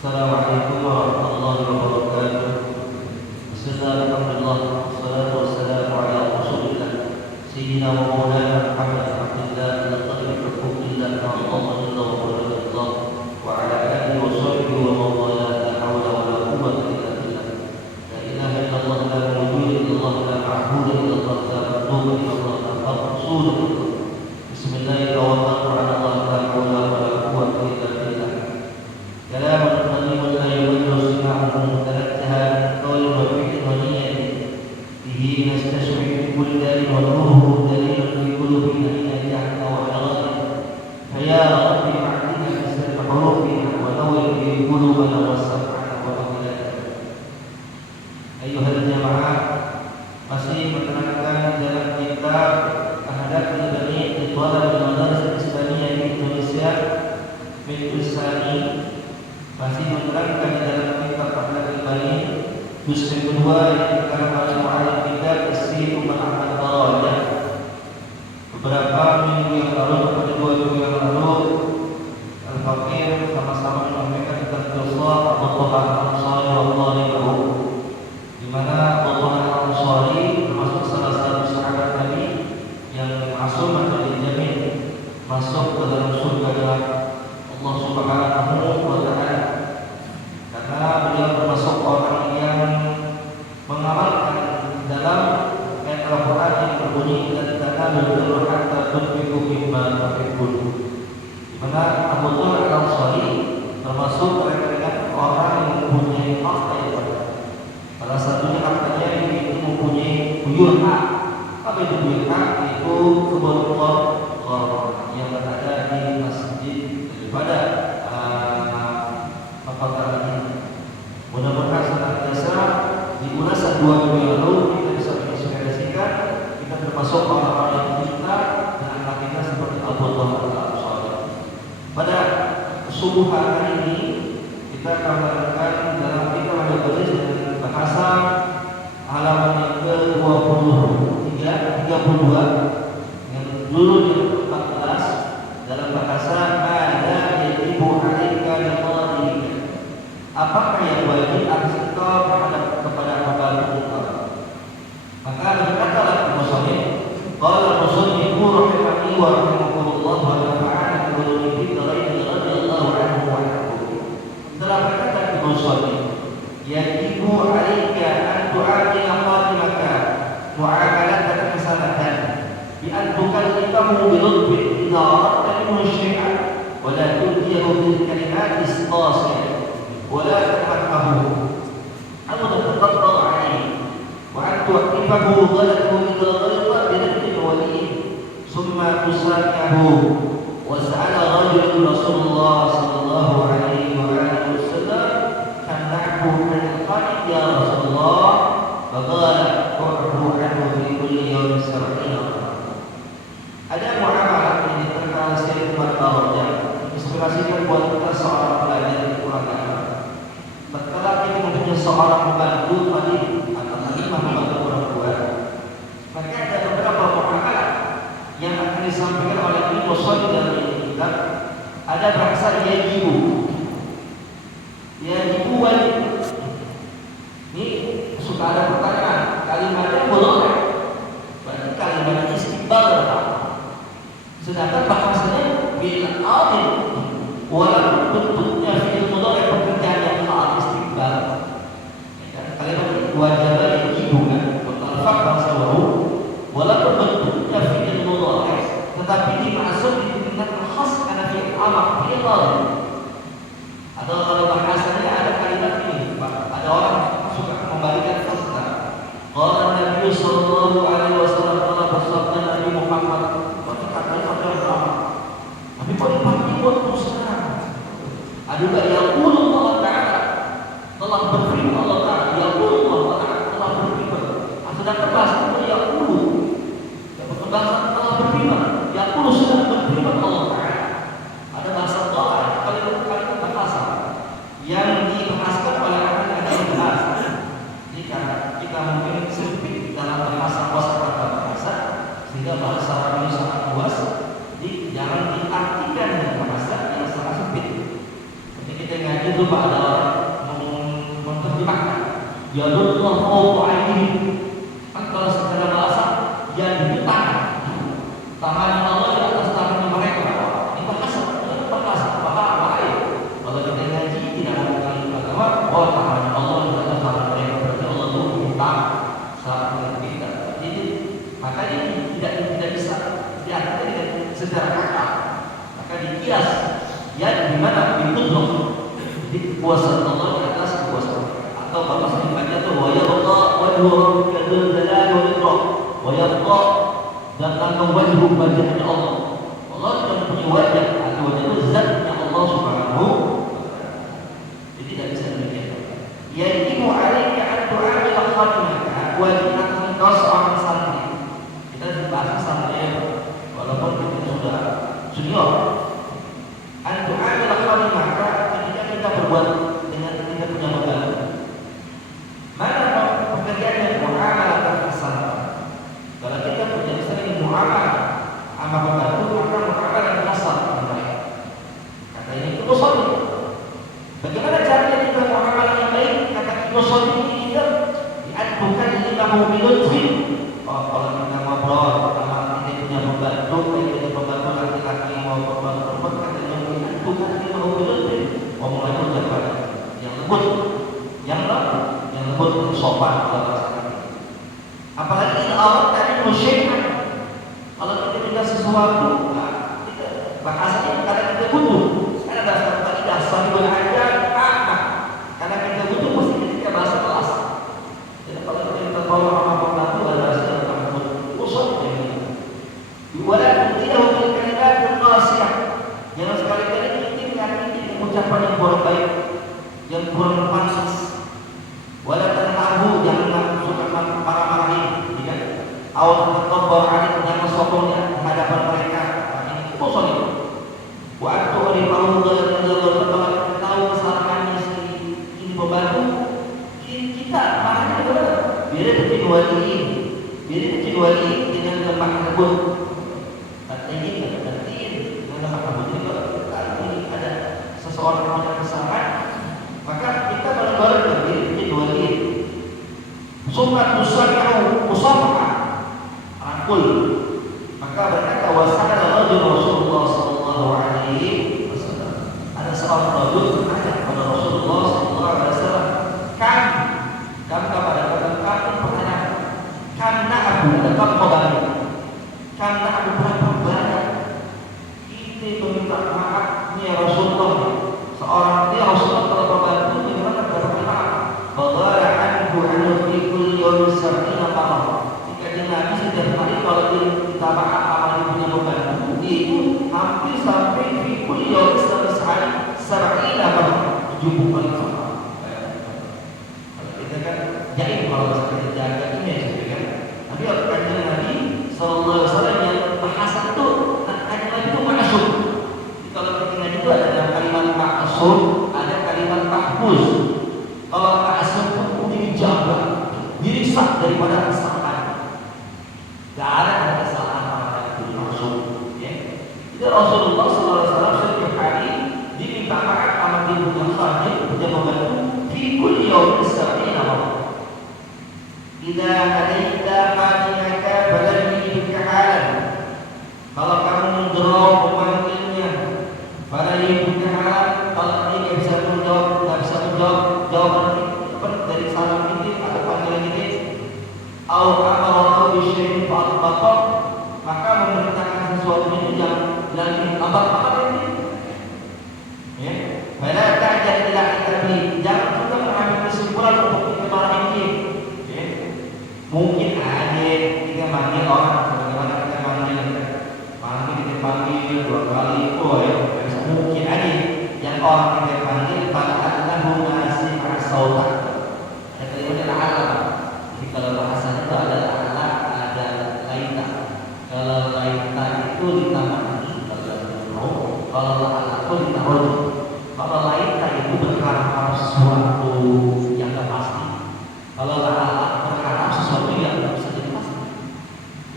Assalamualaikum warahmatullahi wabarakatuh. Bismillahirrahmanirrahim. Wassalatu wassalamu ala Rasulillah Sayyidina wa maulana Muhammad Abdillah al-Talib al-Fuqillah Muhammadillah wa barakatullah wa ala alihi wa sahbihi wa mawala la hawla wa la quwwata illa billah. La ilaha illallah la wujuda illallah la ma'budu illallah la maghduba illallah la rasulullah. Bismillahirrahmanirrahim. Ala Allah la hawla wa la quwwata illa billah. كلام قديم لا يمل سماعه متلتها من قول وفعل ونية به نستشعر بكل دار ونوره دليل في قلوبنا حين جعلنا وحرائنا فيا رب اعطنا بسر حروفنا ونور به قلوبنا وسمعنا وأولادنا. أيها الجماعة, masih menerangkan dalam kitab Ahadats Al-Bani di Thalab Al-Madaris Islamiyah di Indonesia Sani, masih menerangkan di dalam kitab Ahadats Al-Bani juz yang kedua yang dikarang oleh mu'alif kitab As-Sihhu Ma'amal Darajah. Beberapa minggu yang lalu, pada 2 minggu yang lalu, Al-Faqih sama-sama menyampaikan tentang dosa Abu Talha Al-Ansari radhiyallahu, di mana Abu Talha Al-Ansari termasuk salah satu sahabat Nabi yang masuk atau dijamin masuk ke dalam surga Allah Subhanahu wa ta'ala, karena beliau termasuk orang yang mengamalkan dalam ayat Al-Quran yang berbunyi dan tanamul birra hatta tunfiqu mimma tuhibbun, di mana Abu Talha Al-Ansari termasuk rekan orang yang mempunyai harta yang banyak. Salah satunya hartanya itu mempunyai buyur hak. Apa itu buyur hak? Itu kebun Allah yang berada di masjid pada apakah ini. Mudah-mudahan senantiasa di ulasan 2 minggu yang lalu kita bisa menginspirasikan kita termasuk orang-orang yang kita dan anak kita seperti Abu Talha Al-Ansari. Pada subuhan hari ini kita akan menerangkan dalam kitab Al-Bani dengan bahasa halaman yang ke-32 yang dulu di 14 dalam bahasa apakah yang wajib atas engkau terhadap kepada hamba Allah. Maka berkatalah musannif, qala musannif rahimahullah wa rahimahullah wa nafa'ana bi ulumi dzikri radhiyallahu anhu wa anhu. Telah berkata musannif, yajibu 'alaika ila qadimaka mu'amalatan hasanatan bi an tukallimahu bi lutfin idza aradta minhu syai'an wa la tudiyahu bil kalimati qasiyah wa la tahaqahu aw tataqatta alayhi wa an tuqifahu ghalatu idza ghalata bi nafsin waliyin thumma tusakahu wa sa'ala rajulun Rasulullah sallallahu alaihi wa alihi wasallam kannahu an qad ya Rasulullah faqala qurru anhu fi kulli yawmin 70. Ada muamalah yang terkenal Syekh Umar Al-Rajab inspirasikan buat kita seorang pelajar di Quran. Tatkala kita mempunyai seorang pembantu tadi atau khalifah membantu orang tua, maka ada beberapa muamalah yang akan disampaikan oleh Ibnu Shalih dalam kitab. Ada bahasa yajibu wajib. Ini suka ada pertanyaan, kalimatnya boleh, berarti kalimatnya istiqbal. Sedangkan bahasanya bil adil, walaupun bentuknya fi'il mudhari pekerjaan yang hal istiqbal. Kalimat wajib yajibu kan, mutalafaq bahasa wahu, walaupun bentuknya fi'il mudhari, tetapi dimaksud di tingkat khas karena fi'il amr fi'il adil. Atau kalau bahasanya ada kalimat ini, ada orang suka membalikan fakta. Qala Nabi sallallahu alaihi wasallam telah bersabda Nabi Muhammad, katanya apa? Tapi kok dipakai buat sekarang? Ada juga yaqulu Allah Ta'ala, telah berfirman Allah Ta'ala, yaqulu Allah Ta'ala telah berfirman. Sedangkan bahasa itu yaqulu, bahasa telah berfirman, yaqulu sudah berfirman Allah Ta'ala. Ada bahasa doa, kalimat bahasa yang dibahaskan oleh orang yang ada bahasa. Jika kita mungkin sempit dalam bahasa kosakata bahasa, sehingga bahasa Arab ini sangat luas, jadi jangan diartikan dengan bahasa yang sangat sempit. Jadi kita ngaji itu ada orang menerjemahkan, ya Allah fawqa aydihim. Kalau secara bahasa yang di tangan Allah di atas tangan mereka. Ini bahasa. Kalau kita ngaji tidak ada kalimat agama, oh tangan Allah di atas tangan mereka, berarti Allah itu minta saat kita. Jadi makanya tidak bisa diartikan secara kata, maka dikias ya di mana ditutup di kuasa Allah di atas kuasa atau bahasa Inggrisnya itu wa yabqa wajhu kadul jalal wal ikram wa yabqa dan wajhu wajhnya Allah. Allah tidak punya wajah, atau wajah itu zatnya Allah Subhanahu. Jadi tidak bisa demikian. Yajibu alaihi an tu'amil khatimah wajib atas kau seorang santri. Kita dibahas santri walaupun kita sudah senior. An tu'amil khatimah ketika kita berbuat dengan tidak punya modal. Mana pekerjaan yang muamalah terkesan? Kalau kita punya misalnya muamalah sama pembantu, maka muamalah yang kasar. Kata ini itu Shalih. Bagaimana caranya kita muamalah yang baik? Kata Ibnu Shalih ini kita diadukan limahu bilutfin. Kalau kita ngobrol sama kita punya pembantu, kita pembantu laki-laki mau pembantu perempuan, katanya diadukan limahu bilutfin. Omongannya ucapan yang lembut, yang lembut, yang sopan. Apalagi Allah tadi musyai'an. Kalau kita minta sesuatu, bahasanya karena kita butuh. Karena dasar tadi dasar aja, karena kita butuh mesti kita bahasa kelas. Jadi kalau kita minta tolong sama pembantu ada hasil yang usul ini. Walau tidak untuk kalimat qasiyah. Jangan sekali-kali kita ngasih ucapan yang kurang baik, yang kurang pantas. Walau tanhahu, jangan suka marah-marahin, tidak. Awal takabbar alaihi, jangan sombong di hadapan mereka. Ini usul itu. Wa atu'ri ma'ruf dan kalau tahu kesalahannya ini pembantu, kita marahnya kepada biar wali dengan lemah lembut. Artinya dengan lemah lembut ini kalau ini ada seseorang yang punya kesalahan, maka kita benar-benar biar wali. Summa tusami'u musafahah, rangkul. Maka berkata wasana rajul Rasulullah sallallahu alaihi wasallam. Ada seorang rajul bertanya kepada Rasulullah sallallahu alaihi wasallam, kami kepada kami ta'assub ada kalimat tahfuz. Kalau ta'assub itu dijaga, diriksa daripada kesalahan. Gak ada kesalahan pada itu ta'assub. Ya. Jadi Rasulullah SAW setiap hari diminta maaf sama ibunya Khalid dia membantu fi kulli yawmin sab'ina marrah. Idza hadaita hadiyaka faladhi halan. Kalau kamu mendorong memanggilnya faladhi halan, kalau dia bisa menjawab jawaban dari salam ini atau panggilan ini, au amara bi syai'in fa'atbaqa, maka memerintahkan sesuatu itu yang lambat ini. Ya, pada ta'jal ila kitabi, jangan juga mengambil kesimpulan untuk orang ini. Ya. Mungkin aja kita manggil orang, bagaimana kita manggil kita panggil 2 kali, oh ya, mungkin aja yang orang kita panggil pada Allahu nasib as-sauta. Ada kalimatnya Allah. Jadi kalau bahasanya itu ada Allah, ada laita. Kalau laita itu ditambah kalau Allah itu ditambah. Kalau laita itu berharap sesuatu yang tidak pasti. Kalau Allah berharap sesuatu yang tidak bisa jadi pasti.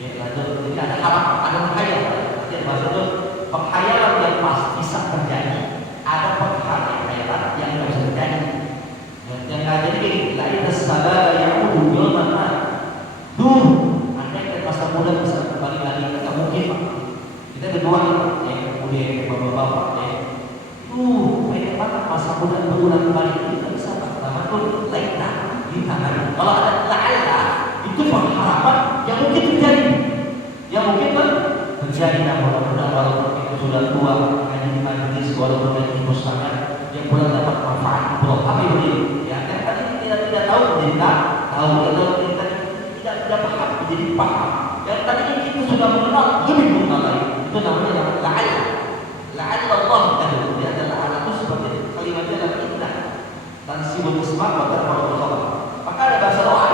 Ya, jadi ada harapan, ada menghayal. Jadi bahasa itu penghayalan yang pasti bisa terjadi. Ada penghayalan yang tidak bisa terjadi. Yang nggak jadi gini, laita sababa yang udul mana? Andai kan masa muda bisa kembali lagi, tidak mungkin Pak. Kita berdua ya, kemudian bapak-bapak ya. Banyak banget masa muda berulang kembali kita bisa pertama tuh laita di tangan. Kalau ada la'alla itu pengharapan yang mungkin terjadi, yang mungkin terjadi. Namun walaupun itu sudah tua, hanya majlis walaupun lagi musnah, yang pernah dapat manfaat belum apa ini? Ya kan tadi kita tidak tahu, tidak tahu atau kita tidak paham menjadi paham. Yang tadi kita sudah mengenal lebih mengenal lagi. Itu namanya la'alla. La'alla Allah tahu dia adalah alat itu seperti kalimatnya adalah indah dan sibuk isma wa tarfa'ul khabar. Maka ada bahasa doa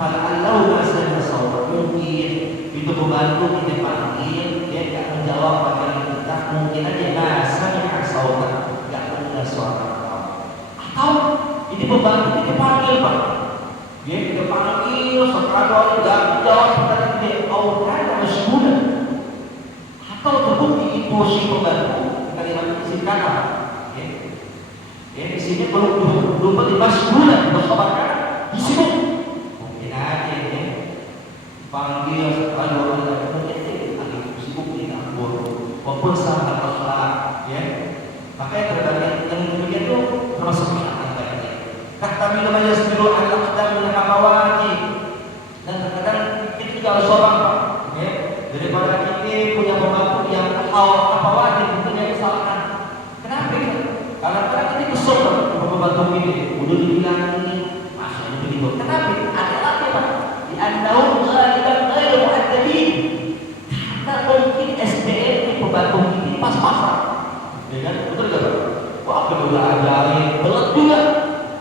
fal'allahu nasana sawab, mungkin itu membantu kita panggil dia tidak menjawab panggilan kita, mungkin aja nasana sawab tidak mendengar suara atau ini membantu kita panggil Pak dia kita panggil sekarang tidak menjawab pertanyaan dia awalnya masyhur atau terbukti itu si pembantu kalimat isi kata ya di sini belum dibahas bulan berkhabarkan disebut mungkin aja ya panggil sekali mungkin lagi sibuk di kantor maupun sahabat akhlak ya makanya terbagian yang demikian itu termasuk pihak baiknya kata namanya sebelum al-aqdam min al-mawati dan terkadang kita juga harus seorang Pak ya daripada kita punya pembantu yang apa wajib punya kesalahan. Kenapa? Karena kita kesel pembantu ini udah dibilang ini masuk begitu. Kenapa? Ada lagi Pak. Di andau ghaliban ghairu mu'addabin. Karena mungkin SDM ini pembantu ini pas-pasan. Ya kan? Betul enggak Pak? Wah, kedua ajarin berat juga.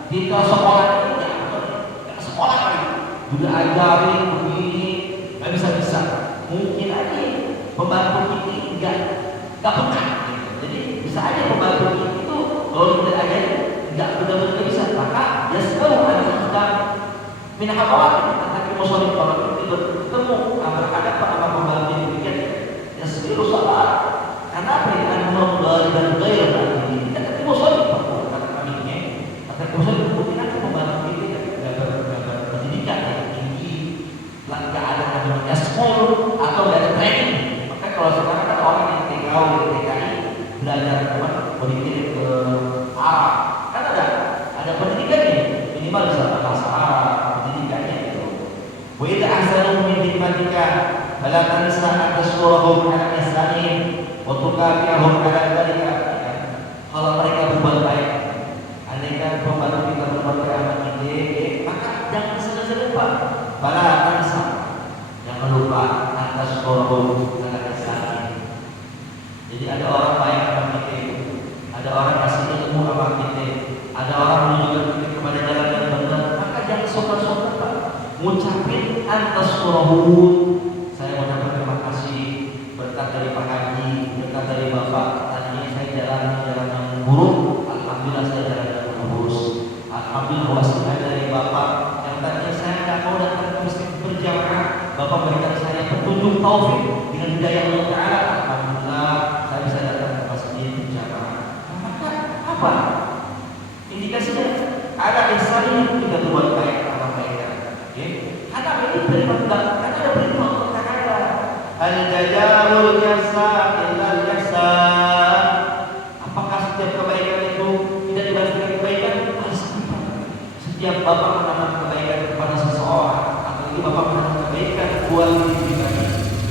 Kita sekolah ini enggak sekolah lagi. Juga ajarin begini enggak bisa-bisa. Mungkin aja pembantu ini enggak peka. Jadi bisa aja pembantu itu kalau tidak aja enggak benar-benar bisa. Maka ya selalu ada sedang minahawat tapi musolid kalau itu bertemu ada sama pembantu demikian ya selalu salah. Karena apa ya kan dan gair ini kita ketemu musolid kata kami ini kata musolid mungkin aja pembantu ini enggak berpendidikan yang tinggi, enggak ada namanya sekolah atau dari training. Maka kalau sekarang kan orang yang TKW, TKI belajar politik ke Arab, kan ada pendidikannya minimal bisa bahasa Arab pendidikannya itu. Wa idza ahsanu min hikmatika fala tansa an tashkurahum ala ihsanihim wa tukafi'ahum ala dzalika. Kalau mereka berbuat baik, andaikan pembantu kita berbuat baik sama kita, maka jangan sengaja lupa. Fala tansa, jangan lupa atas korban dan kesalahan. Jadi ada orang baik sama kita, ada orang kasih ilmu sama kita, ada orang menunjukkan kita kepada jalan yang benar, maka jangan sopan-sopan Pak. Ngucapin atas korban. Saya mengucapkan terima kasih berkat dari Pak Haji, berkat dari Bapak. Tadinya saya jalan yang buruk, alhamdulillah saya ada lulus, alhamdulillah wasilah dari bapak yang tadinya saya nggak mau datang ke masjid berjamaah, bapak berikan saya petunjuk taufik dengan hidayah Allah Taala, alhamdulillah saya bisa datang ke masjid berjamaah. Maka apa indikasinya? Ada ihsan yang kita buat baik sama mereka. Karena ini perintah, karena ada perintah Allah Taala. Al-jazā'ul ihsān illal ihsān. Apakah setiap kebaikan itu tidak dibalas dengan kebaikan? Setiap bapak menanam kebaikan kepada seseorang, atau ini bapak menanam kebaikan buat diri pribadi,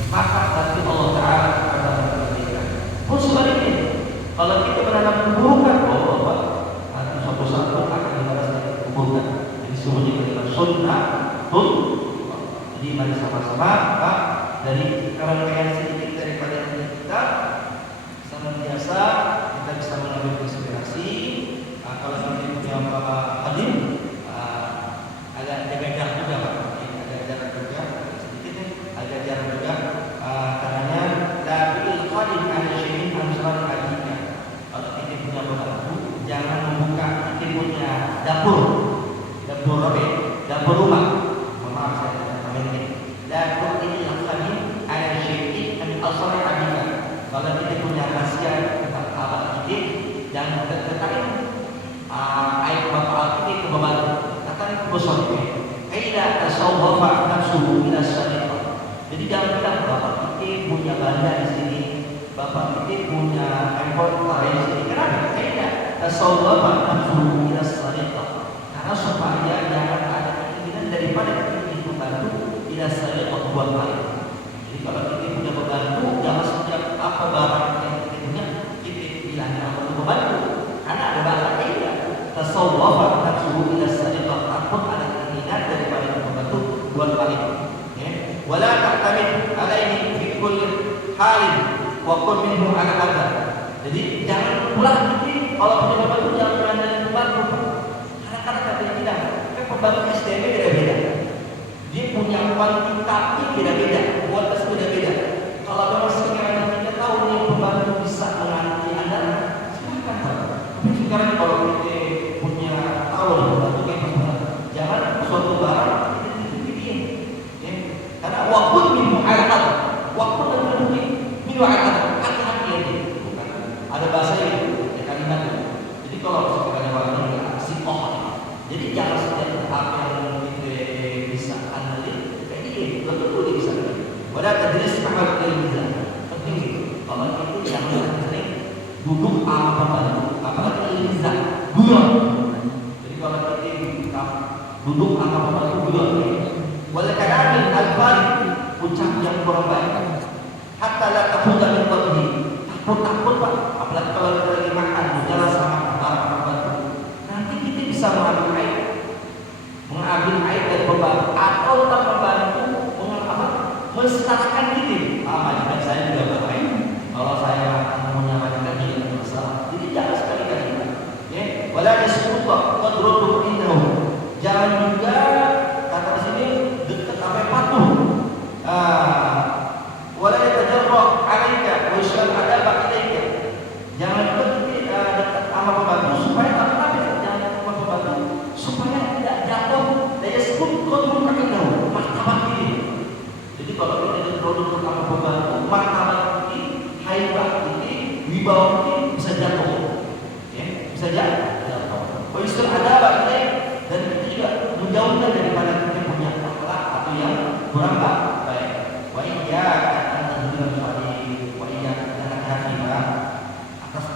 maka nanti Allah Taala akan menanam kebaikan. Pun sebaliknya, kalau kita menanam keburukan, bapak nanti suatu saat akan dibalas dengan keburukan. Ini semuanya dengan sunnah. Jadi mari sama-sama Pak, dari rangkaian sedikit daripada kita senantiasa kita bisa mengambil inspirasi. Kalau kita punya hadir agak jaga jarak juga Pak, agak jarak juga sedikit agak jarak juga karena labil qadim al-syai'in amsalan hadika. Kalau kita punya pembantu jangan membuka kita punya dapur rumah. Maaf saya namanya dapur ini laksani ada syai'in amsalan hadika. Kalau kita punya rahasia tentang abad kita jangan tertarik air bapak kita ke pembantu kata bosoknya aida tasawwafa nafsuhu ila syariah. Jadi jangan bilang bapak kita punya banda di sini, bapak kita punya handphone lain di sini. Kenapa? Aida tasawwafa nafsuhu ila syariah. Karena supaya jangan ada keinginan daripada kita membantu ila syariah buat lain. Jadi kalau kita punya pembantu jangan setiap apa barang yang kita punya kita bilang apa membantu. Karena ada bahasa aida tasawwafa nafsuhu ila syariah, takut ada keinginan daripada membantu buat lain. Wala ta'tamid alaihi fi kulli halin wa kun minhu ala hadha. Jadi jangan pula kita kalau punya pembantu jangan mengandalkan pembantu. Karena kata dia bilang kan pembantu STM beda-beda. Dia punya kualitas tapi beda-beda, kualitas beda-beda. Kalau memang sekiranya kita tahu nih pembantu bisa mengerti Anda, silakan Pak. Tapi sekarang kalau kita punya tahu pembantu kayak mana, jangan suatu barang kita titipin. Karena waktu minum air kata, waktu dan berhenti minum air kata, hati-hati ini. Ada bahasa itu, ada kalimat itu. Jadi kalau sekiranya orang ini si jadi jangan setiap apa yang kita bisa analisis, jadi betul-betul dia bisa. Pada tadris mahal ilmiah penting itu. Kalau itu jangan sering duduk sama pembantu, apalagi ilmiah, gurau. Jadi kalau kita duduk sama pembantu gurau. Wala kalamin al-farid, ucap yang kurang baik. Hatta la tafuta min qalbi. Takut Pak, apalagi kalau kita lagi makan jalan sama para pembantu. Nanti kita bisa mengambil air dari pembantu atau tetap membantu mensetarakan kita. Majikan saya juga baik. Kalau saya punya majikan dia masalah. Jadi jangan sekali-kali. Wala yasqutu qadruhu indahu. Jangan juga kata di sini dekat sampai patuh. Wala yatajarra 'alaika wa yashal 'adaba ilaika. Jangan juga dekat sama pembantu supaya apa? Jangan sama pembantu supaya tidak jatuh dari sebut qadruhu indahu, martabat ini. Jadi kalau kita dekat sama pembantu, martabat ini, haibah ini, wibawa ini bisa jatuh. Bisa jatuh. Wa yashal 'adaba ilaika, dan kita juga menjauhkan daripada kita punya akhlak atau yang kurang baik. Wa iyyaka an tadhura salih wa iyyaka an hafidha atas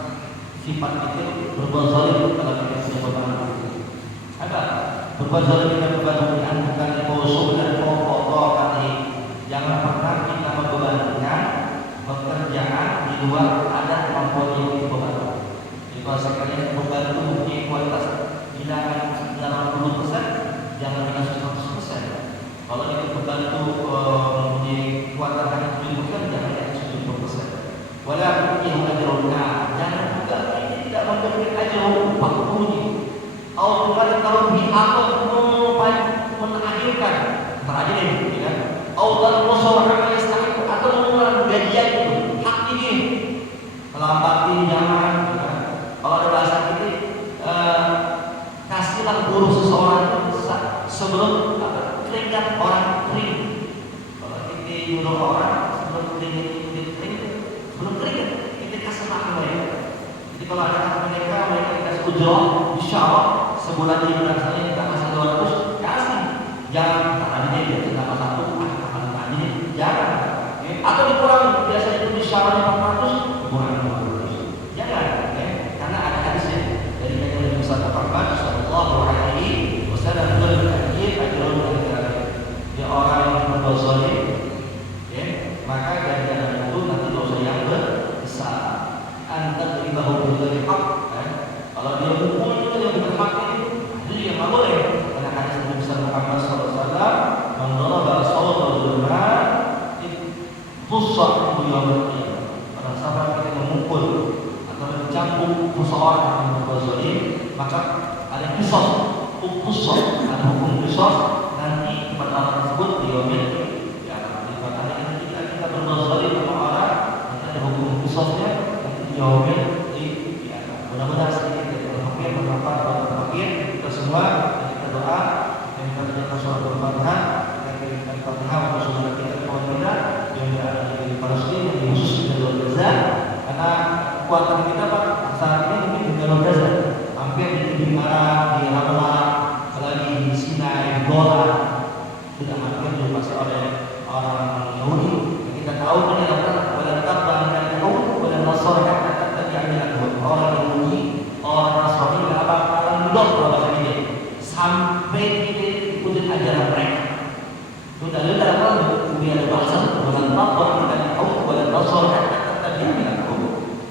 sifat itu berbuat zalim kalau kita punya pembantu. Apa? Berbuat zalim dengan pembantu yang bukan diposong dan pokok tadi. Jangan pernah kita membebankan pekerjaan di luar ada kemampuan yang kita pembantu. Jadi kalau sekalian pembantu mempunyai kualitas bilangan 80%, jangan dengan 100%. Kalau kita membantu mempunyai kuatan hanya 70%, jangan dengan 70%. Walaupun yang ajruna, jangan juga ini tidak memberikan ajrun upah penghuni. Atau kalau atau mengakhirkan terakhir ini, kan? Atau musawarah istiqamah atau mengurangi gajian itu hak ini. Melambatin jangan. Kalau ada bahasa kita sebelum keringat orang kering. Kalau kita nyuruh orang sebelum kering, sebelum kering kita kasih hak mereka. Jadi kalau ada hak mereka kasih ujroh, insya Allah sebulan ini bulan saya kita kasih 200, kasih. Jangan tangannya dia kita kasih satu, tangannya jangan. Atau dikurangi, biasanya itu disyaratnya 400, dikurangi 50. Jangan, karena ada hadisnya dari Nabi Muhammad sallallahu alaihi wasallam dia orang yang berbuat zalim, maka ganjaran itu nanti dosa yang besar. Anta teribahu bil haq, kalau dia mukul itu yang bukan hak itu yang nggak boleh. Karena hadis Nabi Muhammad sallallahu alaihi wasallam, "Man daraba sawta zulman, tusah itu yang berarti." Pada saat kita memukul atau mencambuk seseorang yang berbuat zalim, maka ada kisos, ada hukum kisos nanti pada orang tersebut diomel. Ya, pada kita berbuat zalim sama orang, nanti ada hukum kisosnya, nanti diomel. Ya, mudah-mudahan sedikit dari fakir bermanfaat buat fakir kita semua. Dan kita doa, dan kita berdoa sholat berfatihah, kita kirimkan fatihah untuk saudara kita kawan kita yang berada di Palestina, di khusus di Jalur Gaza, karena kekuatan kita Pak saat ini mungkin di Jalur Gaza, hampir di Timur Arab, di Ramallah, apalagi di Sinai, di Golan, sudah hampir dikuasai oleh orang Yahudi. Yang kita tahu ini adalah walantak dan Yahudi, walantasor yang kata diambil orang Yahudi, orang Nasrani nggak apa-apa mudok kalau bahasa ini sampai kita ikutin ajaran mereka. Sudah lihat apa? Kemudian ada bahasa walantak dan Yahudi, walantasor yang kata diambil.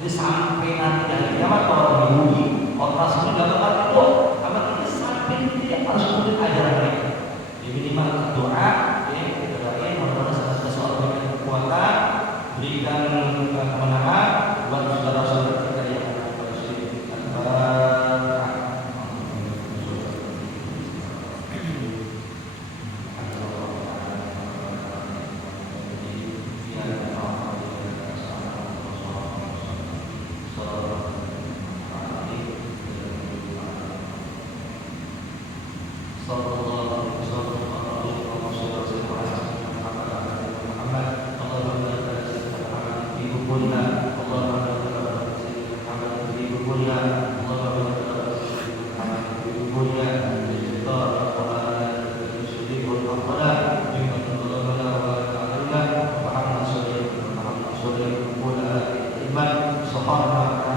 Jadi sampai nanti hari kiamat orang Yahudi, orang Nasrani nggak bakal ikut. Apa kita sampai tidak harus ikutin ajaran mereka. Jadi minimal doa, kita doain mudah-mudahan seseorang dengan kekuatan berikan kemenangan buat saudara-saudara kita yang ada di Palestina. Subhanallah,